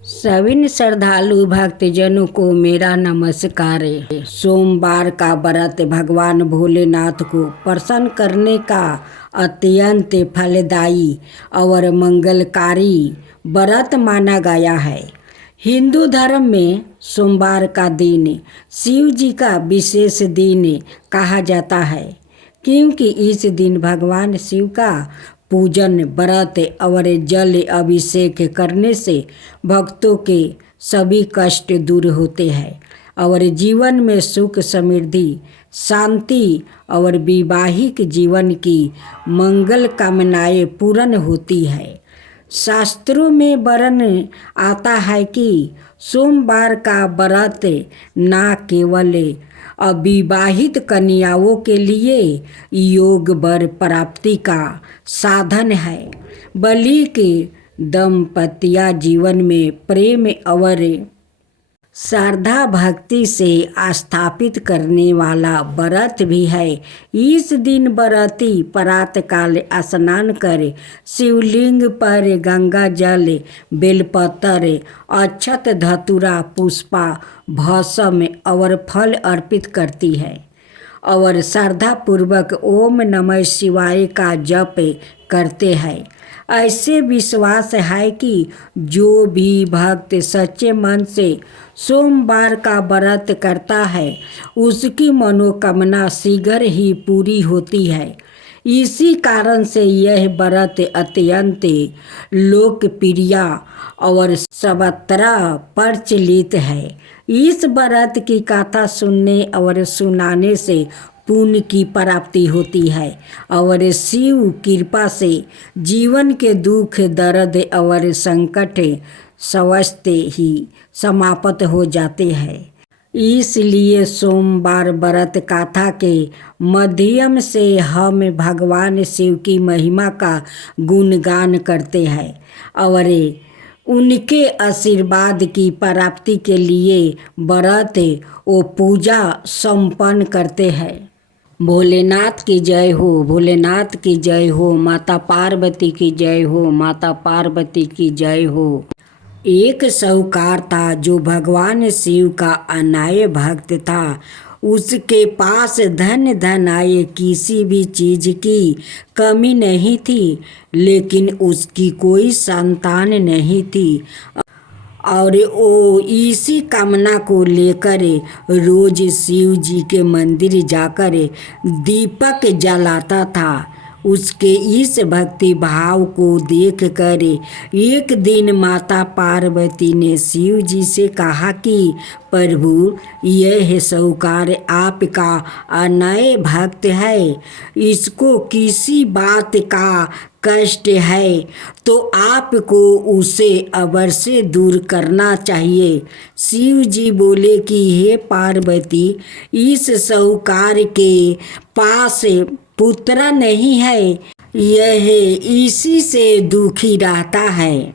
सभी श्रद्धालु भक्तजनों को मेरा नमस्कार। सोमवार का व्रत भगवान भोलेनाथ को प्रसन्न करने का अत्यंत फलदायी और मंगलकारी व्रत माना गया है। हिंदू धर्म में सोमवार का दिन शिव जी का विशेष दिन कहा जाता है, क्योंकि इस दिन भगवान शिव का पूजन, व्रत और जल अभिषेक करने से भक्तों के सभी कष्ट दूर होते हैं और जीवन में सुख, समृद्धि, शांति और वैवाहिक जीवन की मंगल कामनाएं पूर्ण होती है। शास्त्रों में वर्णन आता है कि सोमवार का व्रत न केवल अविवाहित कन्याओं के लिए योग वर प्राप्ति का साधन है, बल्कि दंपतिया जीवन में प्रेम और श्रद्धा भक्ति से स्थापित करने वाला व्रत भी है। इस दिन व्रती प्रातःकाल स्नान कर शिवलिंग पर गंगा जल, बेलपत्र, अक्षत, धतूरा, पुष्पा, भस्म और फल अर्पित करती है और श्रद्धापूर्वक ओम नमः शिवाय का जप करते हैं। ऐसे विश्वास है कि जो भी भक्त सच्चे मन से सोमवार का व्रत करता है, उसकी मनोकामना शीघ्र ही पूरी होती है। इसी कारण से यह व्रत अत्यंत लोकप्रिय और सर्वत्र प्रचलित है। इस व्रत की कथा सुनने और सुनाने से पुण्य की प्राप्ति होती है और शिव कृपा से जीवन के दुख, दर्द और संकट स्वस्ते ही समाप्त हो जाते हैं। इसलिए सोमवार व्रत कथा के माध्यम से हम भगवान शिव की महिमा का गुणगान करते हैं और उनके आशीर्वाद की प्राप्ति के लिए व्रत और पूजा संपन्न करते हैं। भोलेनाथ की जय हो, भोलेनाथ की जय हो, माता पार्वती की जय हो, माता पार्वती की जय हो। एक साहूकार था जो भगवान शिव का अनाय भक्त था। उसके पास धन आय किसी भी चीज की कमी नहीं थी, लेकिन उसकी कोई संतान नहीं थी और वो इसी कामना को लेकर रोज शिव जी के मंदिर जाकर दीपक जलाता था। उसके इस भक्ति भाव को देखकर एक दिन माता पार्वती ने शिव जी से कहा कि प्रभु, यह साहूकार आपका अनय भक्त है, इसको किसी बात का कष्ट है तो आपको उसे अवश्य दूर करना चाहिए। शिव जी बोले कि हे पार्वती, इस साहूकार के पास पुत्र नहीं है, यह इसी से दुखी रहता है।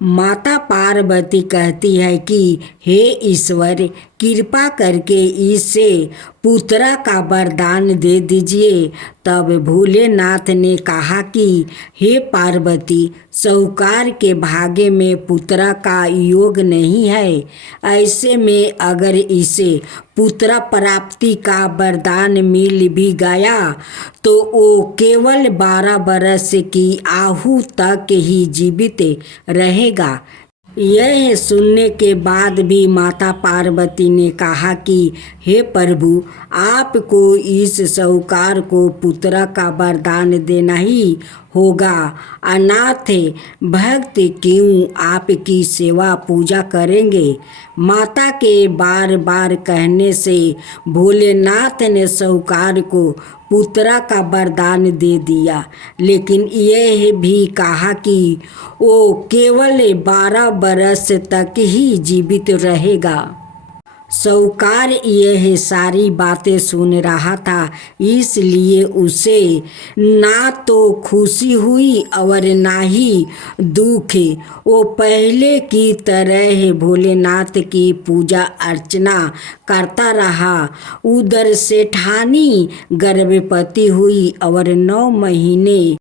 माता पार्वती कहती है कि हे ईश्वर, कृपा करके इसे पुत्र का वरदान दे दीजिए। तब भोलेनाथ ने कहा कि हे पार्वती, साहूकार के भाग्य में पुत्र का योग नहीं है। ऐसे में अगर इसे पुत्र प्राप्ति का वरदान मिल भी गया तो वो केवल 12 वर्ष की आयु तक ही जीवित रहेगा। यह सुनने के बाद भी माता पार्वती ने कहा कि हे प्रभु, आपको इस साहूकार को पुत्र का वरदान देना ही होगा। अनाथ भक्त क्यों आपकी सेवा पूजा करेंगे। माता के बार बार कहने से भोलेनाथ ने साहूकार को पुत्र का वरदान दे दिया, लेकिन यह भी कहा कि वो केवल 12 वर्ष तक ही जीवित रहेगा। साहूकार यह सारी बातें सुन रहा था, इसलिए उसे ना तो खुशी हुई और ना ही दुख। वो पहले की तरह भोलेनाथ की पूजा अर्चना करता रहा। उधर सेठानी गर्भवती हुई और 9 महीने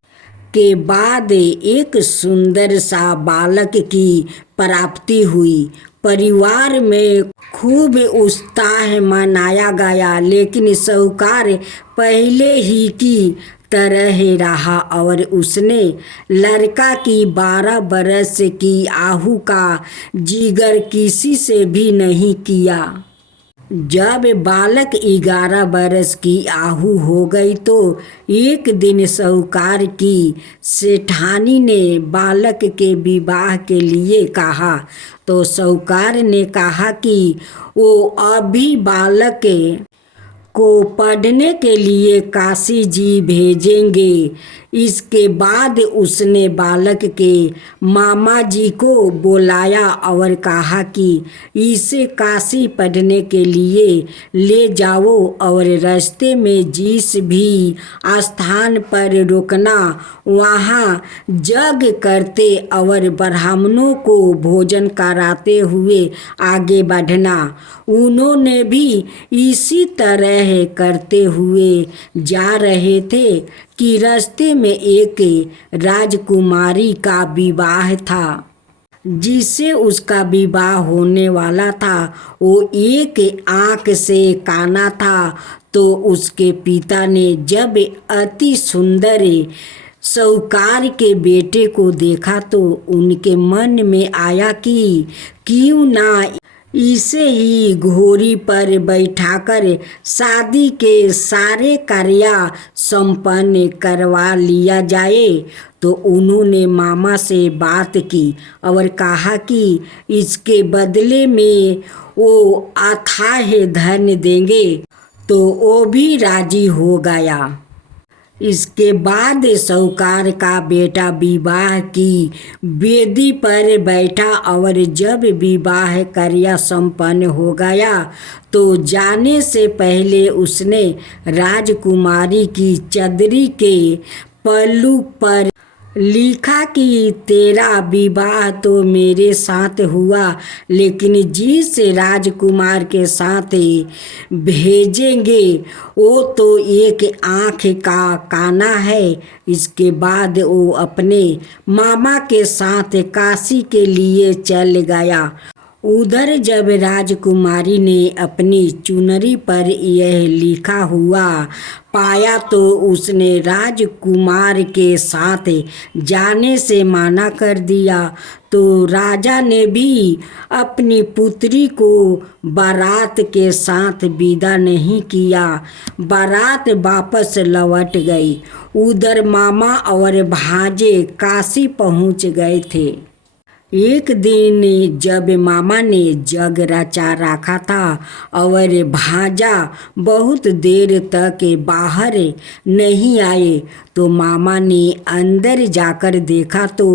उसके बाद एक सुंदर सा बालक की प्राप्ति हुई। परिवार में खूब उत्साह मनाया गया, लेकिन साहूकार पहले ही की तरह रहा और उसने लड़का की 12 बरस की आहू का जिक्र किसी से भी नहीं किया। जब बालक 11 बरस की आहू हो गई तो एक दिन साहूकार की सेठानी ने बालक के विवाह के लिए कहा। तो साहूकार ने कहा कि वो अभी बालक को पढ़ने के लिए काशी जी भेजेंगे। इसके बाद उसने बालक के मामा जी को बुलाया और कहा कि इसे काशी पढ़ने के लिए ले जाओ और रास्ते में जिस भी स्थान पर रुकना वहाँ यज्ञ करते और ब्राह्मणों को भोजन कराते हुए आगे बढ़ना। उन्होंने भी इसी तरह करते हुए जा रहे थे कि रास्ते में एक राजकुमारी का विवाह था। जिससे उसका विवाह होने वाला था वो एक आँख से काना था। तो उसके पिता ने जब अति सुंदर साहूकार के बेटे को देखा तो उनके मन में आया कि क्यों ना इसे ही घोड़ी पर बैठाकर शादी के सारे कार्य संपन्न करवा लिया जाए। तो उन्होंने मामा से बात की और कहा कि इसके बदले में वो अथाह धन देंगे। तो वो भी राजी हो गया। इसके बाद साहूकार का बेटा विवाह की वेदी पर बैठा और जब विवाह कार्य संपन्न हो गया तो जाने से पहले उसने राजकुमारी की चदरी के पल्लू पर लिखा कि तेरा विवाह तो मेरे साथ हुआ, लेकिन जिस राजकुमार के साथ भेजेंगे वो तो एक आँख का काना है। इसके बाद वो अपने मामा के साथ काशी के लिए चल गया। उधर जब राजकुमारी ने अपनी चुनरी पर यह लिखा हुआ पाया तो उसने राजकुमार के साथ जाने से मना कर दिया। तो राजा ने भी अपनी पुत्री को बारात के साथ विदा नहीं किया। बारात वापस लौट गई। उधर मामा और भांजे काशी पहुंच गए थे। एक दिन जब मामा ने जग रचा रखा था और भांजा बहुत देर तक बाहर नहीं आए तो मामा ने अंदर जाकर देखा तो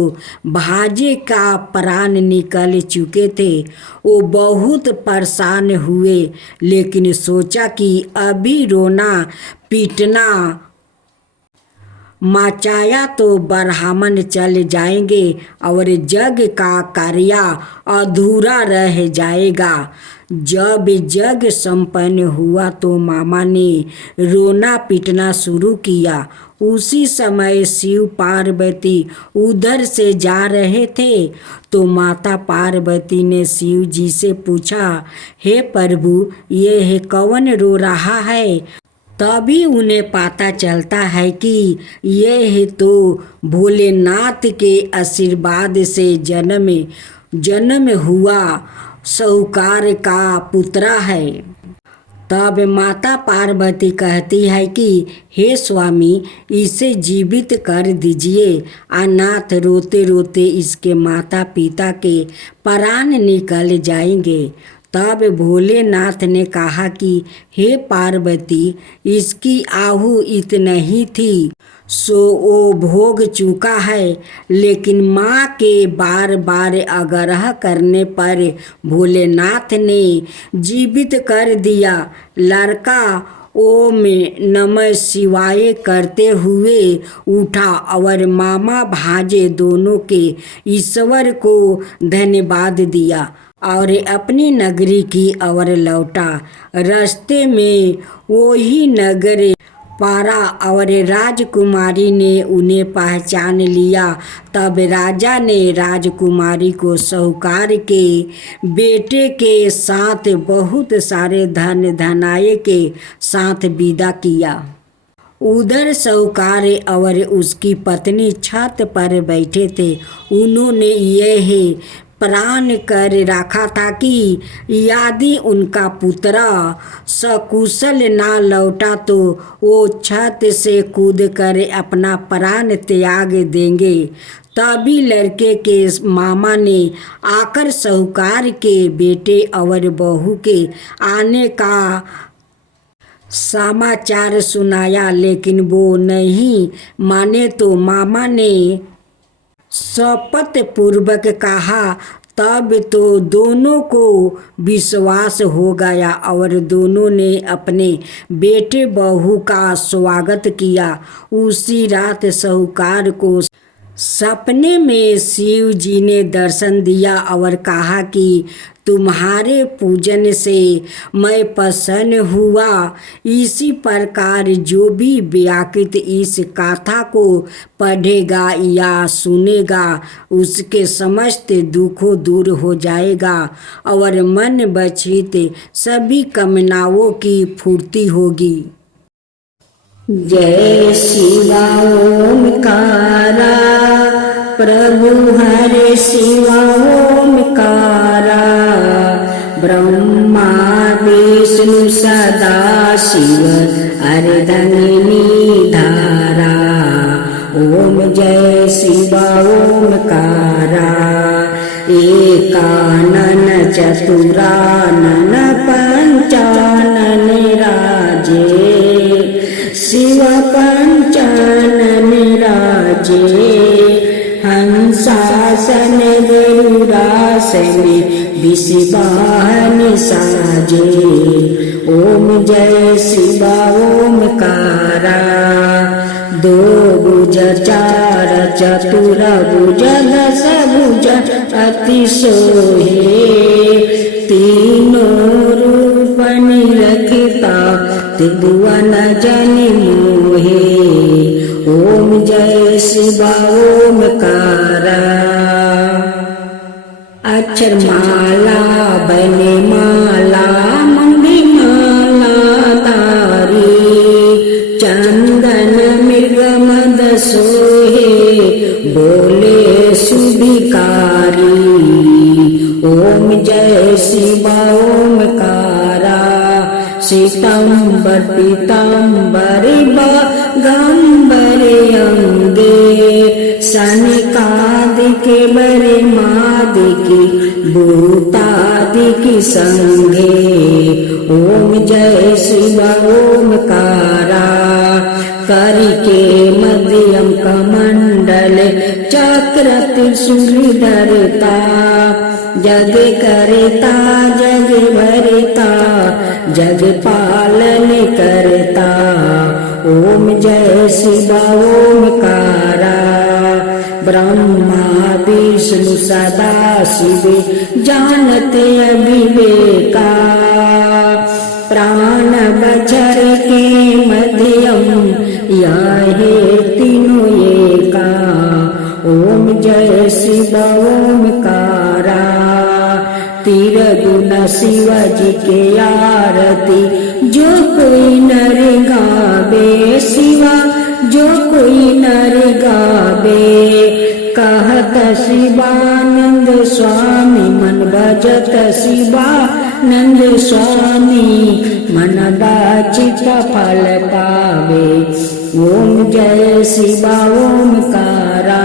भांजे का प्राण निकल चुके थे। वो बहुत परेशान हुए, लेकिन सोचा कि अभी रोना पीटना मचाया तो ब्राह्मण चल जाएंगे और यज्ञ का कार्य अधूरा रह जाएगा। जब यज्ञ संपन्न हुआ तो मामा ने रोना पीटना शुरू किया। उसी समय शिव पार्वती उधर से जा रहे थे तो माता पार्वती ने शिव जी से पूछा, हे प्रभु, ये कौन रो रहा है? तभी उन्हें पता चलता है कि यह तो भोलेनाथ के आशीर्वाद से जन्म हुआ साहूकार का पुत्र है। तब माता पार्वती कहती है कि हे स्वामी, इसे जीवित कर दीजिए। अनाथ रोते रोते इसके माता पिता के प्राण निकल जाएंगे। तब भोलेनाथ ने कहा कि हे पार्वती, इसकी आहू इतना ही थी सो वो भोग चुका है, लेकिन माँ के बार बार आग्रह करने पर भोलेनाथ ने जीवित कर दिया। लड़का ओम नमः शिवाय करते हुए उठा और मामा भांजे दोनों के ईश्वर को धन्यवाद दिया और अपनी नगरी की ओर लौटा। रास्ते में वही नगर पारा और राजकुमारी ने उन्हें पहचान लिया। तब राजा ने राजकुमारी को साहूकार के बेटे के साथ बहुत सारे धन धनाये के साथ विदा किया। उधर साहूकार और उसकी पत्नी छत पर बैठे थे। उन्होंने यह प्रण कर रखा था कि यदि उनका पुत्र सकुशल ना लौटा तो वो छत से कूद कर अपना प्राण त्याग देंगे। तभी लड़के के मामा ने आकर साहूकार के बेटे और बहू के आने का समाचार सुनाया, लेकिन वो नहीं माने तो मामा ने शपथ पूर्वक कहा। तब तो दोनों को विश्वास हो गया और दोनों ने अपने बेटे बहू का स्वागत किया। उसी रात साहूकार को सपने में शिव जी ने दर्शन दिया और कहा कि तुम्हारे पूजन से मैं प्रसन्न हुआ। इसी प्रकार जो भी व्याकृत इस कथा को पढ़ेगा या सुनेगा उसके समस्त दुखों दूर हो जाएगा और मन बचित सभी कामनाओं की पूर्ति होगी। जय शिवा ओमकारा प्रभु हरे शिवा ओमकारा ब्रह्मा विष्णु सदा शिव अर्धंगिनी धारा। ओम जय शिवा ओमकारा एकानन चतुरानन पंचानन राजे शिव पंचानन राजे हंसासन गरुड़ासन विषवाहन साजे। ओम जय शिवा ओमकारा दो भुज चार चतुर भुज दस भुज अति सोहे तीनों रूप निरखता त्रिभुवन जन मोहे। ओम जय शिवा ओमकारा अक्षर माला बने माला मंदी माला तारी चंदन मृग मद सोहे बोले सुधिकारी। ओम जय शिवा ओमकारा श्वेतांबर पीतांबर गंबर अंगे सनकादिक बरे मादिकी भूतादिकी संगे। ओम जय शिवा ओमकारा करके मध्यम कमंडल चक्र त्रिशूल धरता जग करता जग भरता जग पालन करता। ओम जय शिवा ओमकारा ब्रह्मा विष्णु सदा शिव जानते अविवेका प्राण बचर के मध्यम यहे तीनों एका। ओम जय शिवा ओमकारा तीर गुण शिव जी के आरती जो कोई नर गावे शिवा जो कोई नर गावे। कहत शिवानंद स्वामी मन भजत शिवानंद स्वामी मन बाचित फल पावे। ओम जय शिवा ओमकारा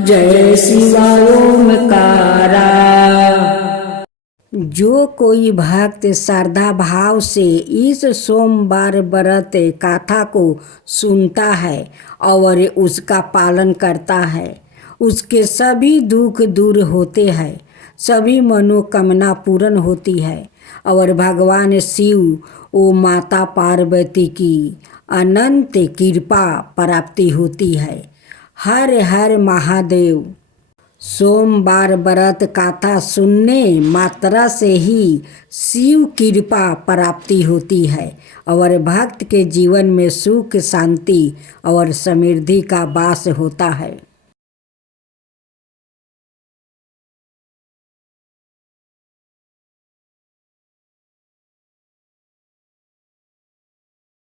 जय शिवा ओमकारा। जो कोई भक्त श्रद्धा भाव से इस सोमवार व्रत कथा को सुनता है और उसका पालन करता है उसके सभी दुख दूर होते हैं, सभी मनोकामना पूर्ण होती है और भगवान शिव ओ माता पार्वती की अनंत कृपा प्राप्ति होती है। हर हर महादेव। सोमवार व्रत कथा सुनने मात्रा से ही शिव कृपा प्राप्ति होती है और भक्त के जीवन में सुख शांति और समृद्धि का वास होता है।